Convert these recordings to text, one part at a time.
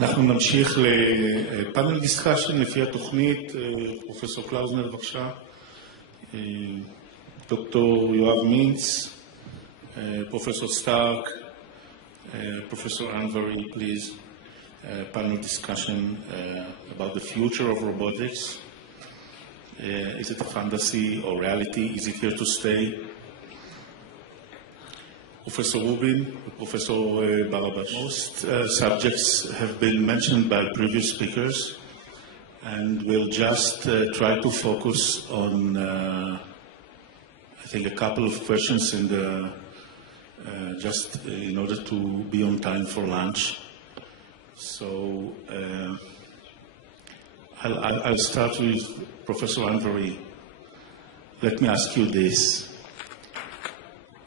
אנחנו נמשיך לפאנל דיסקשן לפי התוכנית. פרופסור קלאוזנר, בבקשה. דוקטור יואב מינץ, פרופסור סטארק, פרופסור אנברי, please. Panel discussion about the future of robotics. Is it a fantasy or reality? Is it here to stay? Professor Rubin, Professor Barabash. Most subjects have been mentioned by previous speakers, and we'll just try to focus on, I think, a couple of questions in the, just in order to be on time for lunch. So I'll start with Professor Anvari. Let me ask you this.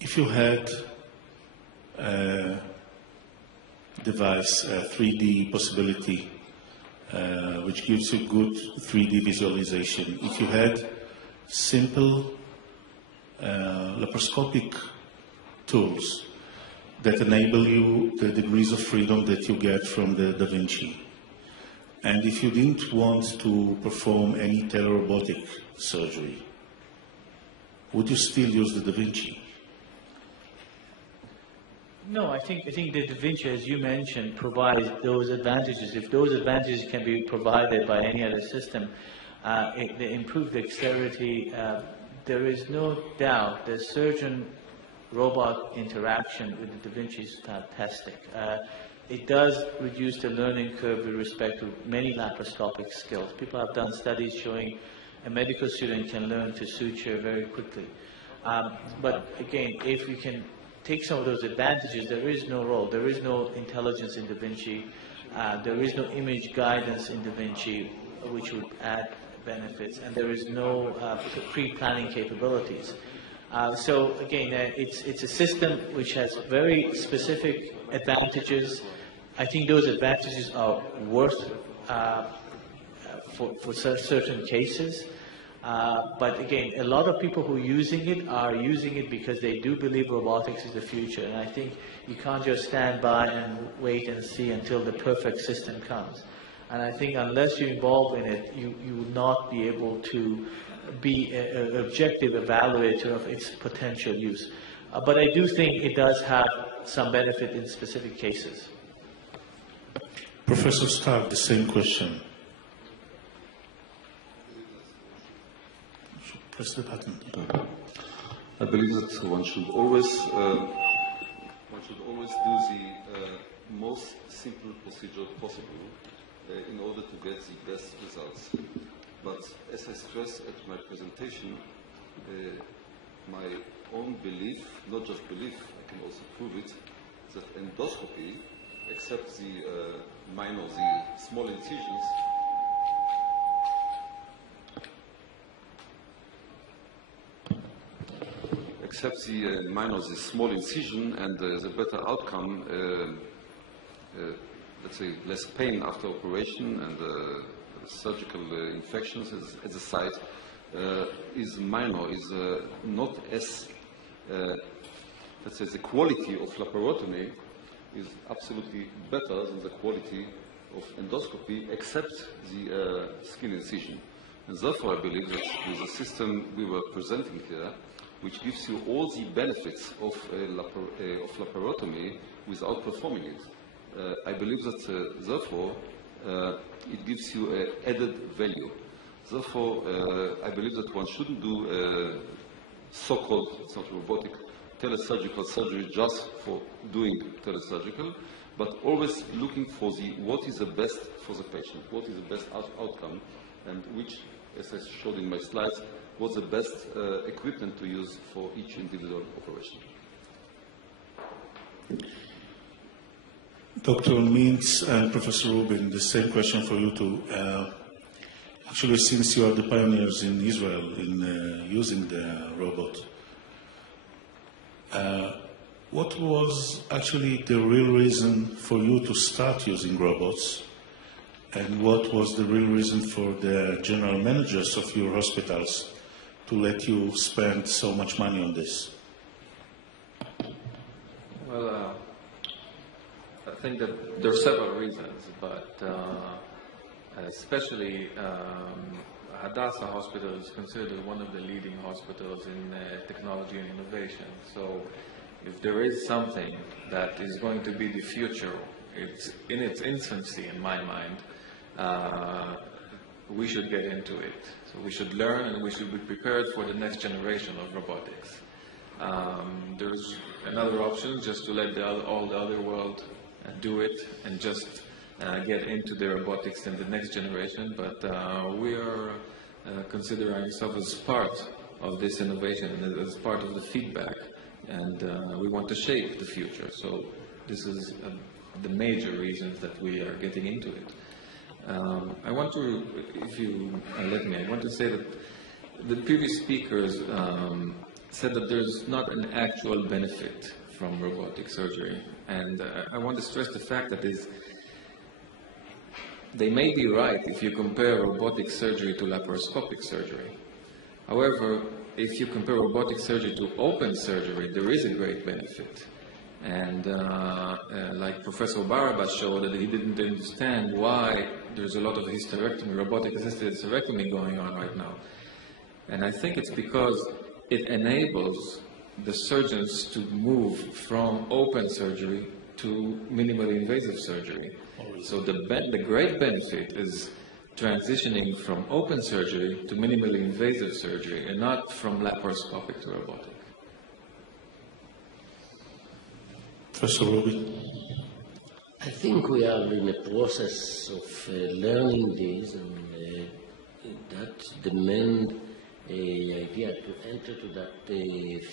If you had a device, a 3D possibility, which gives you good 3D visualization, if you had simple laparoscopic tools that enable you the degrees of freedom that you get from the Da Vinci, and if you didn't want to perform any telerobotic surgery, would you still use the Da Vinci? No, I think the Da Vinci, as you mentioned, provides those advantages. If those advantages can be provided by any other system, the improved dexterity, there is no doubt the surgeon-robot interaction with the Da Vinci is fantastic. It does reduce the learning curve with respect to many laparoscopic skills. People have done studies showing a medical student can learn to suture very quickly. But again, if we can take some of those advantages, there is no role. There is no intelligence in Da Vinci. There is no image guidance in Da Vinci, which would add benefits. And there is no pre-planning capabilities. So again, it's a system which has very specific advantages. I think those advantages are worth for certain cases. But again, a lot of people who are are using it because they do believe robotics is the future. And I think you can't just stand by and wait and see until the perfect system comes. And I think unless you're involved in it, you will not be able to be an objective evaluator of its potential use. But I do think it does have some benefit in specific cases. Professor Stark, the same question. Press the button. I believe that one should always do the most simple procedure possible in order to get the best results. But as I stressed at my presentation, my own belief, not just belief, I can also prove it, that endoscopy, except the small incisions, except the small incision and the better outcome, let's say less pain after operation and surgical infections at the site, is minor, is not as, let's say, the quality of laparotomy is absolutely better than the quality of endoscopy, except the skin incision. And therefore, I believe that with the system we were presenting here, which gives you all the benefits of laparotomy without performing it, I believe that, therefore, it gives you an added value. Therefore, I believe that one shouldn't do so-called, it's not robotic, telesurgical surgery just for doing telesurgical, but always looking for what is the best for the patient, what is the best outcome, and which, as I showed in my slides, what's the best equipment to use for each individual operation. Dr. Mintz and Professor Rubin, the same question for you too. Actually, since you are the pioneers in Israel in using the robot, what was actually the real reason for you to start using robots? And what was the real reason for the general managers of your hospitals to let you spend so much money on this? Well, I think that there are several reasons, but especially Hadassah Hospital is considered one of the leading hospitals in technology and innovation. So if there is something that is going to be the future, it's in its infancy in my mind, we should get into it. So we should learn and we should be prepared for the next generation of robotics. There's another option, just to let all the other world do it and just get into the robotics in the next generation, but we are considering ourselves as part of this innovation and as part of the feedback, and we want to shape the future. So this is the major reasons that we are getting into it. I want to, if you let me, I want to say that the previous speakers said that there's not an actual benefit from robotic surgery, and I want to stress the fact that they may be right if you compare robotic surgery to laparoscopic surgery. However, if you compare robotic surgery to open surgery, there is a great benefit. And like Professor Barabas showed, that he didn't understand why there's a lot of hysterectomy, robotic-assisted hysterectomy going on right now. And I think it's because it enables the surgeons to move from open surgery to minimally invasive surgery. So the great benefit is transitioning from open surgery to minimally invasive surgery and not from laparoscopic to robotic. Professor Ruby? I think we are in a process of learning this, and that's the main idea, to enter to that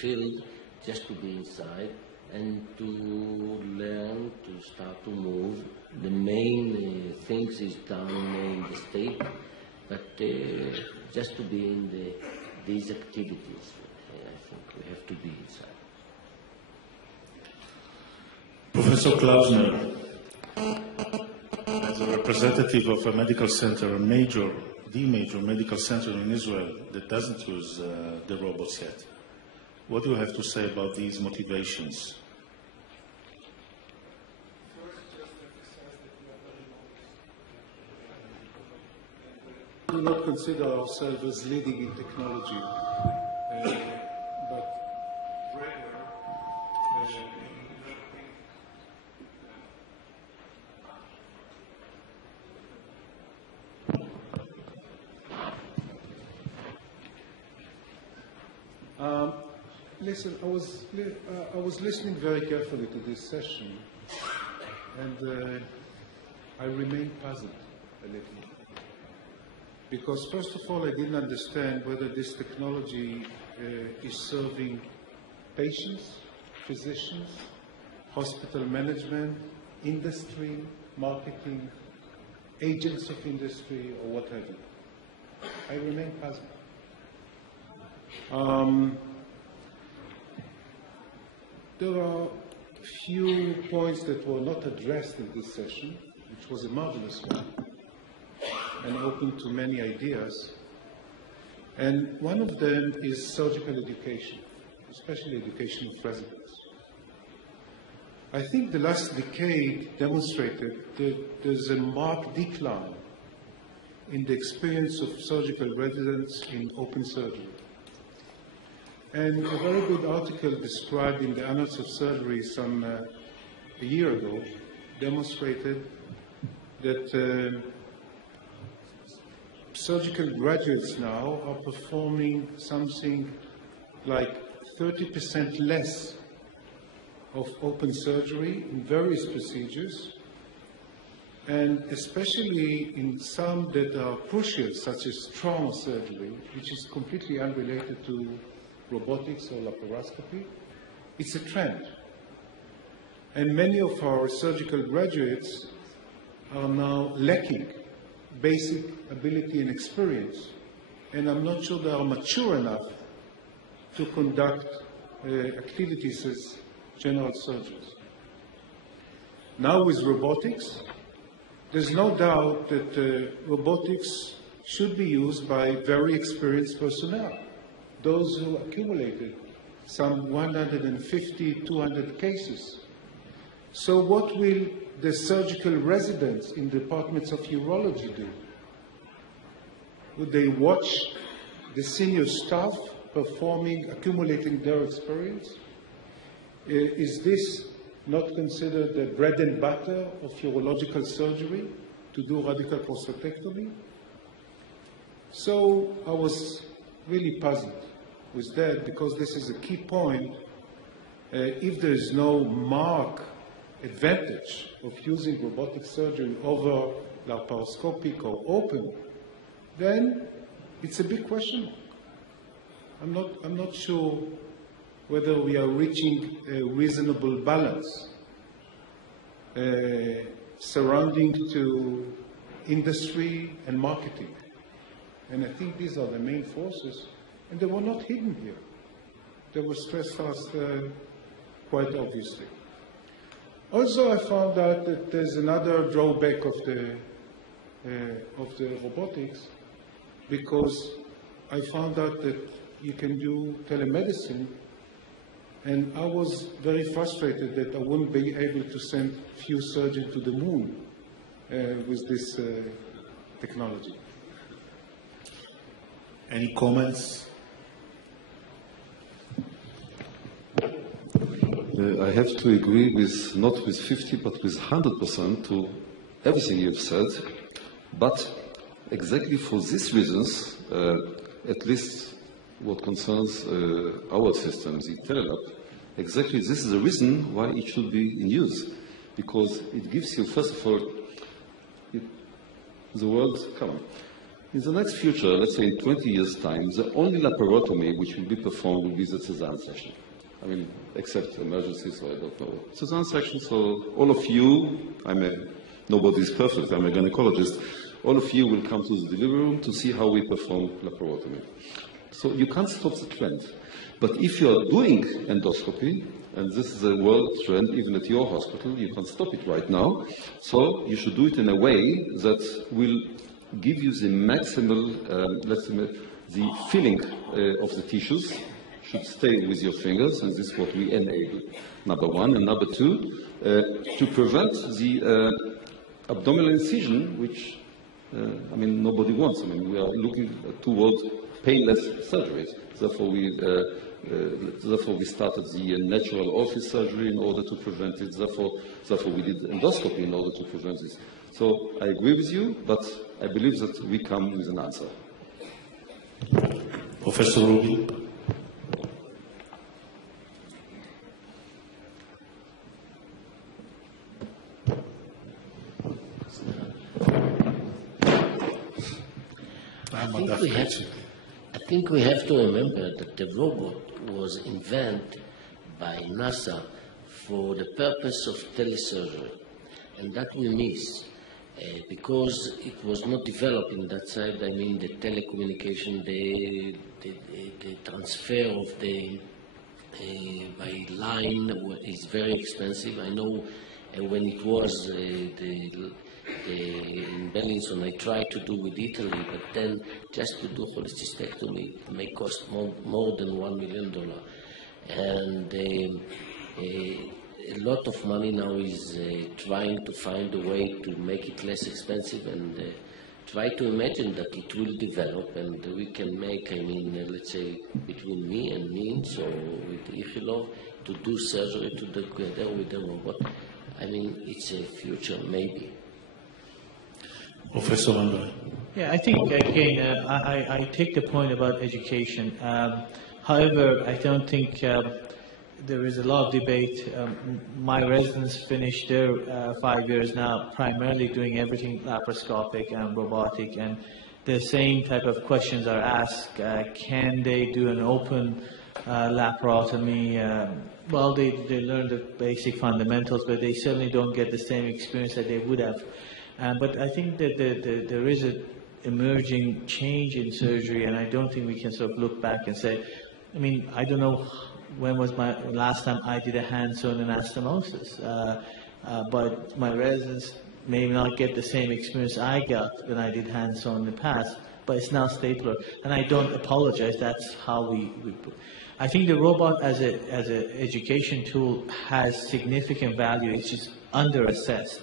field, just to be inside and to learn, to start to move. The main things is done in the state, but just to be in these activities, I think we have to be inside. Professor Klausner, as a representative of a medical center, the major medical center in Israel that doesn't use the robots yet, what do you have to say about these motivations? We do not consider ourselves as leading in technology, but rather listen, I was listening very carefully to this session, and I remain puzzled a little. Because first of all, I didn't understand whether this technology is serving patients, physicians, hospital management, industry, marketing, agents of industry, or what have you. I remain puzzled. There are a few points that were not addressed in this session, which was a marvelous one, and open to many ideas. And one of them is surgical education, especially education of residents. I think the last decade demonstrated that there's a marked decline in the experience of surgical residents in open surgery. And a very good article described in the Annals of Surgery some a year ago demonstrated that surgical graduates now are performing something like 30% less of open surgery in various procedures, and especially in some that are crucial, such as trauma surgery, which is completely unrelated to robotics or laparoscopy. It's a trend. And many of our surgical graduates are now lacking basic ability and experience, and I'm not sure they are mature enough to conduct activities as general surgeons. Now with robotics, there's no doubt that robotics should be used by very experienced personnel, those who accumulated some 150, 200 cases So what will the surgical residents in departments of urology do? Would they watch the senior staff accumulating their experience? Is this not considered the bread and butter of urological surgery, to do radical prostatectomy? So I was really puzzled with that, because this is a key point. If there is no marked advantage of using robotic surgery over laparoscopic or open, then it's a big question. I'm not sure whether we are reaching a reasonable balance surrounding to industry and marketing. And I think these are the main forces, and they were not hidden here. They were stressed us quite obviously. Also, I found out that there's another drawback of the robotics, because I found out that you can do telemedicine, and I was very frustrated that I wouldn't be able to send few surgeons to the moon with this technology. Any comments? I have to agree with, not with 50, but with 100% to everything you've said. But exactly for these reasons, at least what concerns our system, the Telelab, exactly this is the reason why it should be in use. Because it gives you, first of all, the world, come on. In the next future, let's say in 20 years' time, the only laparotomy which will be performed will be the cesarean section. I mean, except emergencies, so I don't know. Cesarean section, so all of you, nobody is perfect, I'm a gynecologist, all of you will come to the delivery room to see how we perform laparotomy. So you can't stop the trend. But if you are doing endoscopy, and this is a world trend even at your hospital, you can't stop it right now, so you should do it in a way that will give you the maximal, the feeling of the tissues should stay with your fingers, and this is what we enable, number one. And number two, to prevent the abdominal incision, which, nobody wants. We are looking towards painless surgeries. Therefore, we started the natural orifice surgery in order to prevent it. Therefore, we did endoscopy in order to prevent this. So I agree with you, but I believe that we come with an answer. Professor Ruby. I think we have to remember that the robot was invented by NASA for the purpose of telesurgery, and that we miss because it was not developed in that side. The telecommunication, the transfer of the by line is very expensive. I know when it was in Bellinson, I tried to do with Italy, but then just to do cholecystectomy may cost more than $1 million. And a lot of money now is trying to find a way to make it less expensive, and try to imagine that it will develop and we can make, let's say, between me and Means or with Ichilov, to do surgery together with the robot. It's a future, maybe. Professor Andrei. Yeah, I think, again, I take the point about education. However, I don't think there is a lot of debate. My residents finished their 5 years now, primarily doing everything laparoscopic and robotic, and the same type of questions are asked. Can they do an open laparotomy? Well, they learn the basic fundamentals, but they certainly don't get the same experience that they would have. But I think that there is an emerging change in surgery, and I don't think we can sort of look back and say, I don't know when was my last time I did a hands-on anastomosis, but my residents may not get the same experience I got when I did hands-on in the past, but it's now stapler, and I don't apologize, that's how we put. I think the robot as an education tool has significant value. It's just under-assessed.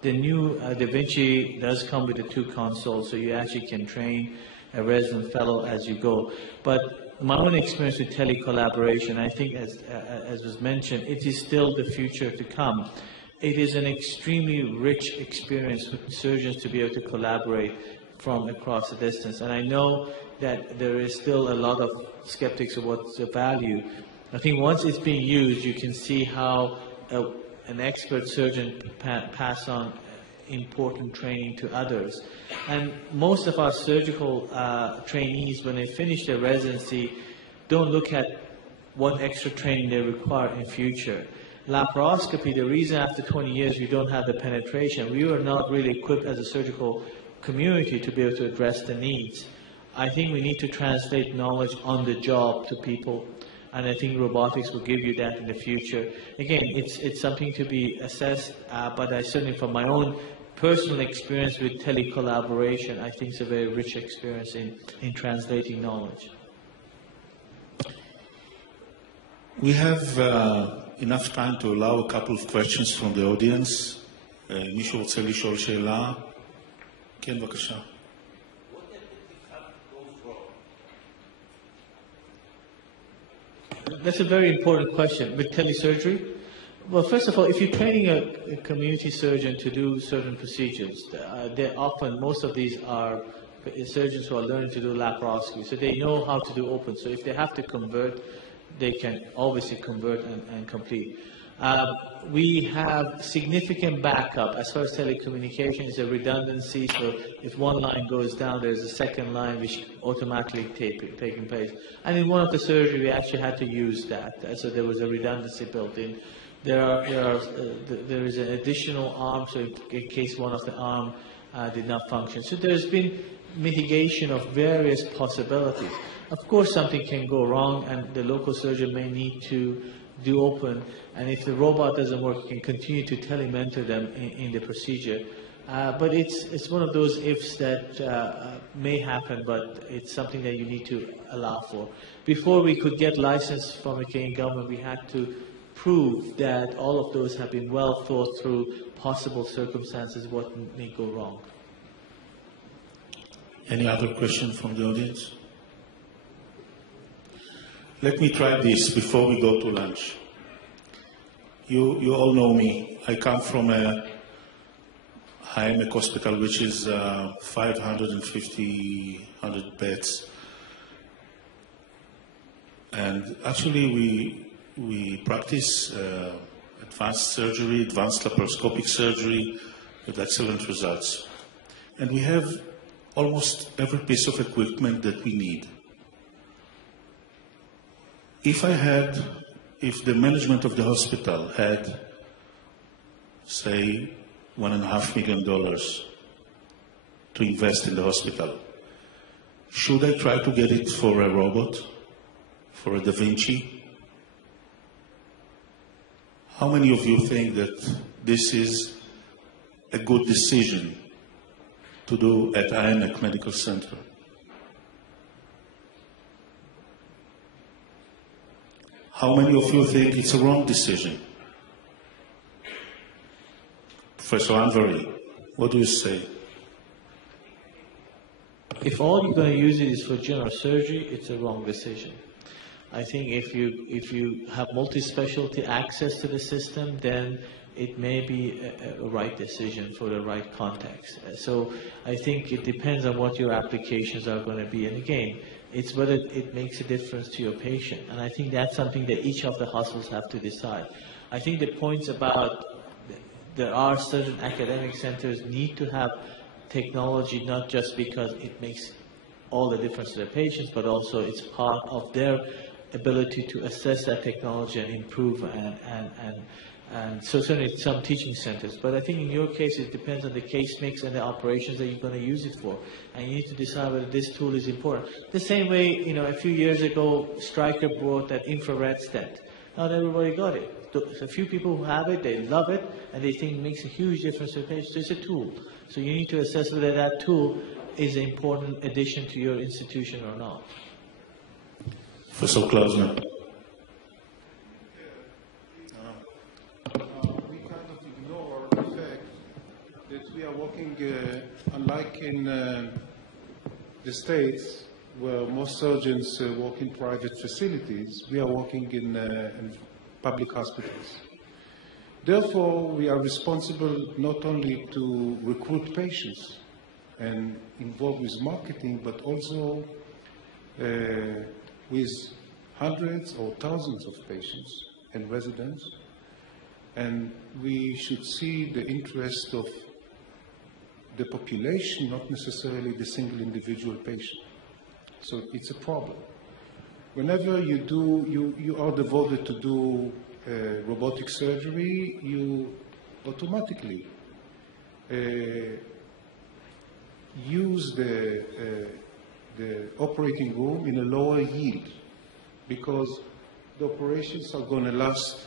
The new Da Vinci does come with the 2 consoles, so you actually can train a resident fellow as you go. But my own experience with telecollaboration, I think as was mentioned, it is still the future to come. It is an extremely rich experience for surgeons to be able to collaborate from across the distance. And I know that there is still a lot of skeptics of what's the value. I think once it's being used, you can see how an expert surgeon pass on important training to others. And most of our surgical trainees, when they finish their residency, don't look at what extra training they require in future. Laparoscopy, the reason after 20 years we don't have the penetration, we were not really equipped as a surgical community to be able to address the needs. I think we need to translate knowledge on the job to people, and I think robotics will give you that in the future. Again, it's something to be assessed, but I certainly, from my own personal experience with telecollaboration, I think it's a very rich experience in translating knowledge. We have enough time to allow a couple of questions from the audience. מישהו רוצה לשאול שאלה? כן, בבקשה. That's a very important question. With telesurgery? Well, first of all, if you're training a community surgeon to do certain procedures, most of these are surgeons who are learning to do laparoscopy, so they know how to do open. So if they have to convert, they can obviously convert and complete. We have significant backup as far as telecommunication is a redundancy, so if one line goes down, there's a second line which automatically taking place. And in one of the surgery, we actually had to use that, so there was a redundancy built in. There is an additional arm, so in case one of the arm did not function. So there's been mitigation of various possibilities. Of course, something can go wrong, and the local surgeon may need to do open, and if the robot doesn't work, you can continue to telementor them in the procedure. But it's one of those ifs that may happen, but it's something that you need to allow for. Before we could get license from the Kenyan government, we had to prove that all of those have been well thought through possible circumstances, what may go wrong. Any other question from the audience? Let me try this before we go to lunch. You all know me. I come from a high-end hospital, which is 550 beds. And actually, we practice advanced surgery, advanced laparoscopic surgery with excellent results. And we have almost every piece of equipment that we need. If the management of the hospital had, say, $1.5 million to invest in the hospital, should I try to get it for a robot, for a Da Vinci? How many of you think that this is a good decision to do at INEC Medical Center? How many of you think it's a wrong decision? Professor Anvari, what do you say? If all you're going to use it is for general surgery, it's a wrong decision. I think if you have multi-specialty access to the system, then it may be a right decision for the right context. So I think it depends on what your applications are going to be. And again, it's whether it makes a difference to your patient. And I think that's something that each of the hospitals have to decide. I think the points about there are certain academic centers need to have technology, not just because it makes all the difference to the patients, but also it's part of their ability to assess that technology and improve and so certainly some teaching centers. But I think in your case, it depends on the case mix and the operations that you're going to use it for. And you need to decide whether this tool is important. The same way, a few years ago, Stryker brought that infrared stent. Not everybody got it. There's a few people who have it, they love it, and they think it makes a huge difference to the patient. So it's a tool. So you need to assess whether that tool is an important addition to your institution or not. Professor Klausner. unlike in the States, where most surgeons work in private facilities, we are working in public hospitals. Therefore, we are responsible not only to recruit patients and involved with marketing, but also with hundreds or thousands of patients and residents. And we should see the interest of the population, not necessarily the single individual patient. So it's a problem. Whenever you are devoted to do robotic surgery, you automatically use the operating room in a lower yield, because the operations are going to last,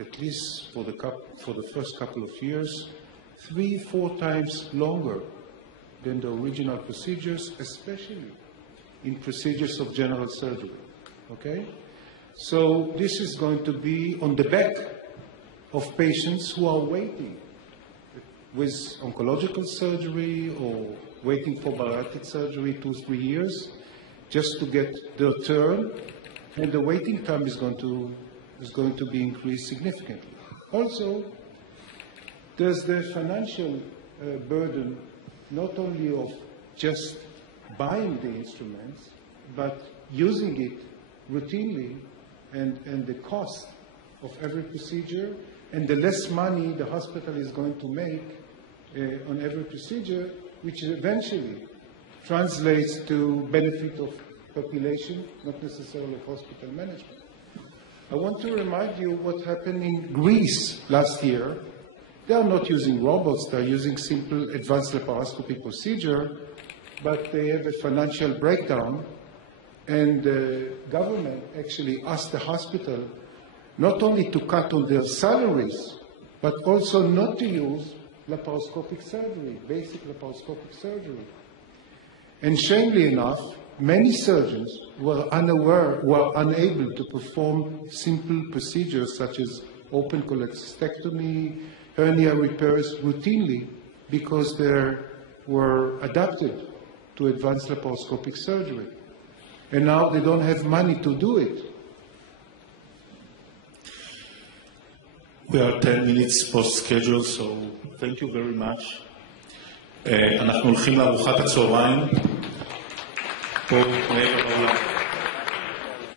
at least for the first couple of years, 3-4 times longer than the original procedures, especially in procedures of general surgery. Okay? So this is going to be on the back of patients who are waiting with oncological surgery or waiting for bariatric surgery 2-3 years just to get their turn, and the waiting time is going to be increased significantly. Also, there's the financial burden, not only of just buying the instruments, but using it routinely, and the cost of every procedure, and the less money the hospital is going to make on every procedure, which eventually translates to benefit of population, not necessarily hospital management. I want to remind you what happened in Greece last year. They are not using robots, they are using simple advanced laparoscopy procedure, but they have a financial breakdown, and the government actually asked the hospital not only to cut on their salaries, but also not to use laparoscopic surgery, basic laparoscopic surgery. And shamefully enough, many surgeons were unable to perform simple procedures such as open cholecystectomy, hernia repairs routinely, because they were adapted to advanced laparoscopic surgery. And now they don't have money to do it. We are 10 minutes post-schedule, so thank you very much. אנחנו הולכים לארוחת הצהריים פה מעבר לאולם.